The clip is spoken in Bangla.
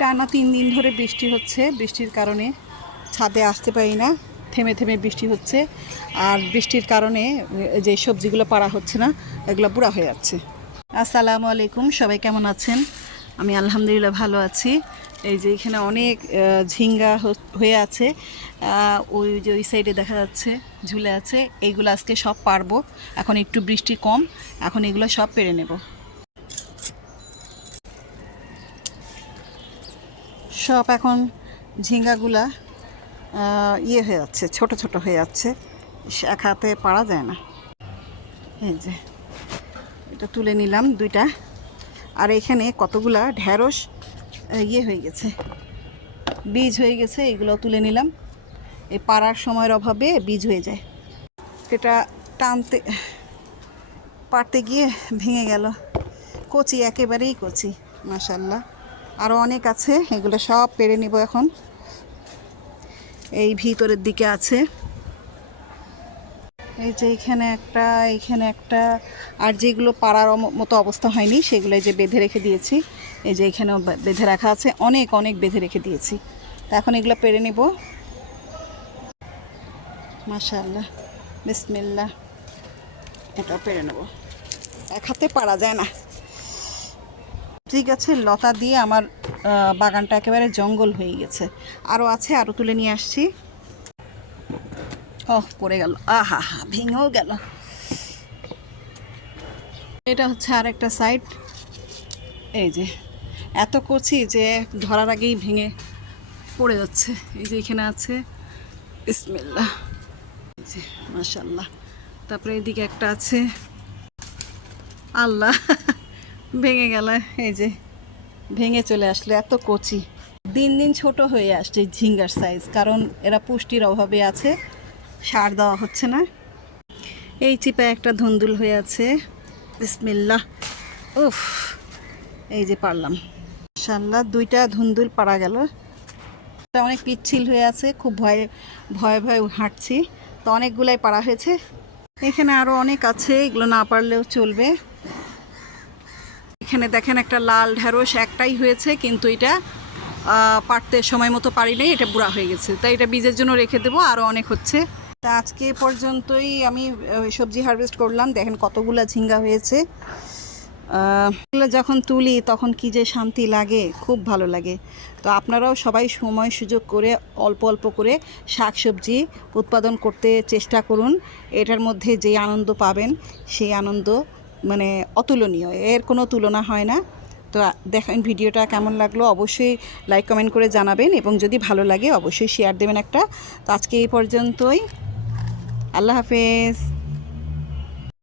টানা তিন দিন ধরে বৃষ্টি হচ্ছে। বৃষ্টির কারণে ছাদে আসতে পারি না, থেমে থেমে বৃষ্টি হচ্ছে। আর বৃষ্টির কারণে যে সবজিগুলো পাড়া হচ্ছে না, এগুলো বুড়া হয়ে যাচ্ছে। আসসালামু আলাইকুম, সবাই কেমন আছেন? আমি আলহামদুলিল্লাহ ভালো আছি। এই যে এখানে অনেক ঝিঙ্গা হয়ে আছে। ওই যে ওই সাইডে দেখা যাচ্ছে, ঝুলে আছে। এইগুলো আজকে সব পারব এখন একটু বৃষ্টি কম, এখন এগুলো সব পেরে নেব। সব এখন ঝিঙ্গাগুলা ইয়ে হয়ে যাচ্ছে, ছোট ছোট হয়ে যাচ্ছে। এক হাতে পারা যায় না। এই যে, এটা তুলে নিলাম দুইটা। আর এখানে কতগুলা? ঢ্যাঁড়স ইয়ে হয়ে গেছে। বীজ হয়ে গেছে, এগুলো তুলে নিলাম। এই পাড়ার সময়ের অভাবে বীজ হয়ে যায়। এটা টানতে পারতে গিয়ে ভেঙে গেল। কচি, একেবারেই কচি মাশাল্লাহ আরও অনেক আছে, এগুলো সব পেরে নিব এখন। এই ভিতরের দিকে আছে। এই যে এখানে একটা এখানে একটা, আর যেগুলো পাড়ার মতো অবস্থা হয়নি, সেগুলো যে বেঁধে রেখে দিয়েছি। এই যে এখানেও বেঁধে রাখা আছে, অনেক অনেক বেঁধে রেখে দিয়েছি। তা এখন এগুলো পেরে নেব। মাশাল্লাহ বিসমিল্লা এটাও পেরে নেব। এক হাতে পারা যায় না। ঠিক আছে লতা দিয়ে আমার বাগানটা একেবারে জঙ্গল হয়ে গেছে। আরও আছে আরও তুলে নিয়ে আসছি। ওহ, পড়ে গেল। আহা, হা, ভেঙেও গেল। এটা হচ্ছে আর একটা সাইড এই যে, এত কচি যে ধরার আগেই ভেঙে পড়ে যাচ্ছে। এই যে এখানে আছে ইসমিল্লা এই যে মাশাল্লাহ তারপরে এদিকে একটা আছে, আল্লাহ। ভেঙে গেল, এই যে ভেঙে চলে আসলো এত কচি। দিন দিন ছোট হয়ে আসছে ঝিঙ্গার সাইজ কারণ এরা পুষ্টির অভাবে আছে, সার দেওয়া হচ্ছে না। এই চিপায় একটা ধুন্দুল হয়ে আছে। বিসমিল্লাহ। উফ, এই যে পারলাম। ইনশাল্লাহ দুইটা ধুন্দুল পারা গেল। অনেক পিচ্ছিল হয়ে আছে, খুব ভয়ে ভয়ে ভয়ে হাঁটছি। তো অনেকগুলাই পারা হয়েছে। এখানে আরও অনেক আছে, এগুলো না পারলেও চলবে। এখানে দেখেন একটা লাল ঢ্যাঁড়স, একটাই হয়েছে, কিন্তু এটা পারতে সময় মতো পারি নাই, এটা বুড়া হয়ে গেছে। তাই এটা বীজের জন্য রেখে দেবো আরও অনেক হচ্ছে। তা আজকে পর্যন্তই আমি সবজি হারভেস্ট করলাম, দেখেন কতগুলা ঝিঙ্গা হয়েছে। যখন তুলি, তখন কি যে শান্তি লাগে, খুব ভালো লাগে। তো আপনারাও সবাই সময় সুযোগ করে, অল্প অল্প করে শাক সবজি উৎপাদন করতে চেষ্টা করুন। এটার মধ্যে যে আনন্দ পাবেন, সেই আনন্দ মানে অতুলনীয়, এর কোনো তুলনা হয় না। তো দেখেন ভিডিওটা কেমন লাগল, অবশ্যই লাইক, কমেন্ট করে জানাবেন এবং যদি ভালো লাগে অবশ্যই শেয়ার দেবেন একটা। তো আজকে এই পর্যন্তই। আল্লাহ হাফেজ।